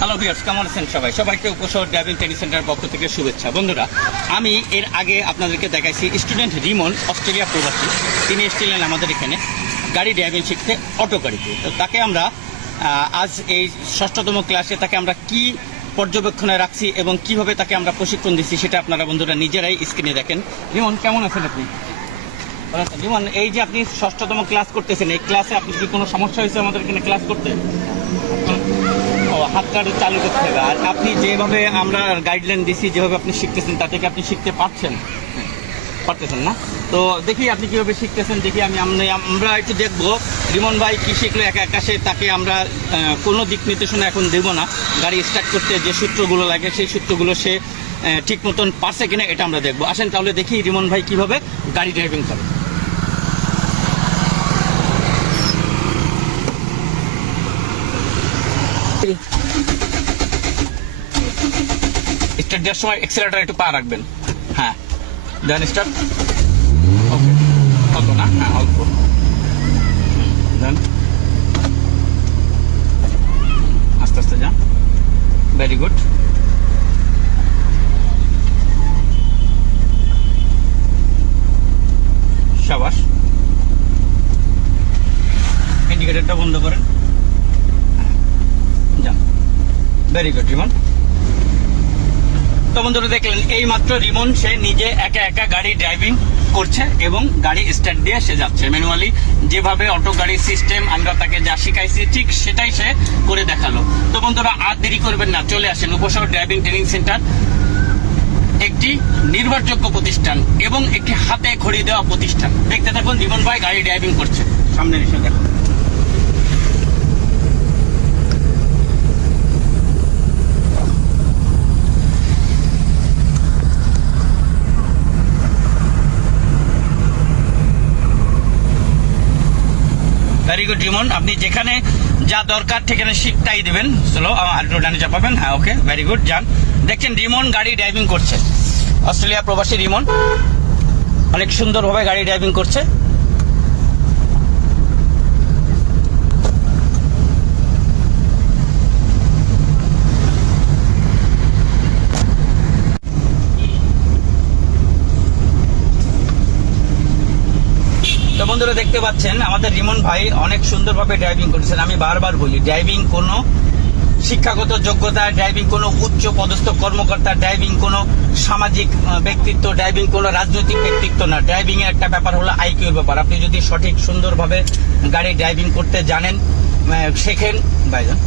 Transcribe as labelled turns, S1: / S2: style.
S1: Hello viewers কেমন আছেন সবাই? সবাইকে উপশহর ড্রাইভিং ট্রেনিং সেন্টারের পক্ষ থেকে শুভেচ্ছা। বন্ধুরা, আমি এর আগে আপনাদেরকে দেখাইছি স্টুডেন্ট রিমন অস্ট্রেলিয়া প্রবাসী। তিনি এসেছিলেন আমাদের এখানে গাড়ি ড্রাইভিং শিখতে অটো গাড়িতে। তো তাকে আমরা আজ এই ষষ্ঠতম ক্লাসে তাকে আমরা কি পর্যবেক্ষণে রাখছি এবং কীভাবে তাকে আমরা প্রশিক্ষণ দিচ্ছি সেটা আপনারা বন্ধুরা নিজেরাই স্ক্রিনে দেখেন। রিমন কেমন আছেন আপনি? রিমন এই যে আপনি ষষ্ঠতম ক্লাস করতেছেন, এই ক্লাসে আপনি কি কোনো সমস্যা হয়েছে আমাদের এখানে ক্লাস করতে? ও হাতটা চালু করতে হবে। আর আপনি যেভাবে আমরা গাইডলাইন দিছি, যেভাবে আপনি শিখতেছেন তা থেকে আপনি শিখতে পারছেন? পারতেছেন না? তো দেখি আপনি কীভাবে শিখতেছেন, দেখি আমি আমরা একটু দেখব। রিমন ভাই কী শিখলো, একা একাশে তাকে আমরা কোনো দিক নির্দেশনা এখন দেব না। গাড়ি স্টার্ট করতে যে সূত্রগুলো লাগে, সেই সূত্রগুলো সে ঠিক মতন পারছে কিনা এটা আমরা দেখব। আসেন তাহলে দেখি রিমন ভাই কীভাবে গাড়ি ড্রাইভিং করে। স্টার্ট দেওয়ার সময় এক্সেলেটার একটু পা রাখবেন। হ্যাঁ। দেন স্টার্ট ওকে অল্প না? হ্যাঁ অল্প। দেন আস্তে আস্তে যা ভেরি গুড সাবাস। ইন্ডিকেটারটা বন্ধ করেন। যান। ভেরি গুড রিমন তো বন্ধুরা দেখলেন এই মাত্র রিমন, সে নিজে একা একা গাড়ি ড্রাইভিং করছে এবং গাড়ি স্টার্ট দিয়ে সে যাচ্ছে। ম্যানুয়ালি যেভাবে অটো গাড়ির সিস্টেম আমরা তাকে যা শিখাইছি, ঠিক সেটাই সে করে দেখাল। তো বন্ধুরা আর দেরি করবেন না, চলে আসেন উপশহর ড্রাইভিং ট্রেনিং সেন্টার একটি নির্ভরযোগ্য প্রতিষ্ঠান এবং একটি হাতে খড়ি দেওয়া প্রতিষ্ঠান। দেখতে থাকুন, রিমন ভাই গাড়ি ড্রাইভিং করছে। সামনে এসে দেখুন। ভেরি গুড রিমন আপনি যেখানে যা দরকার সেখানে শিখটাই দেবেন। চলো একটু ডানে চাপাবেন হ্যাঁ ওকে ভেরি গুড যান দেখছেন রিমন গাড়ি ড্রাইভিং করছে। অস্ট্রেলিয়া প্রবাসী রিমন অনেক সুন্দরভাবে গাড়ি ড্রাইভিং করছে। তো বন্ধুরা দেখতে পাচ্ছেন, আমাদের রিমন ভাই অনেক সুন্দরভাবে ড্রাইভিং করেছেন। আমি বারবার বলি ড্রাইভিং কোনো শিক্ষাগত যোগ্যতা ড্রাইভিং কোনো উচ্চ পদস্থ কর্মকর্তা ড্রাইভিং কোনো সামাজিক ব্যক্তিত্ব ড্রাইভিং কোনো রাজনৈতিক ব্যক্তিত্ব না। ড্রাইভিং এর একটা ব্যাপার হলো আইকিউর ব্যাপার। আপনি যদি সঠিক সুন্দরভাবে গাড়ি ড্রাইভিং করতে জানেন শেখেন, ভাইজান।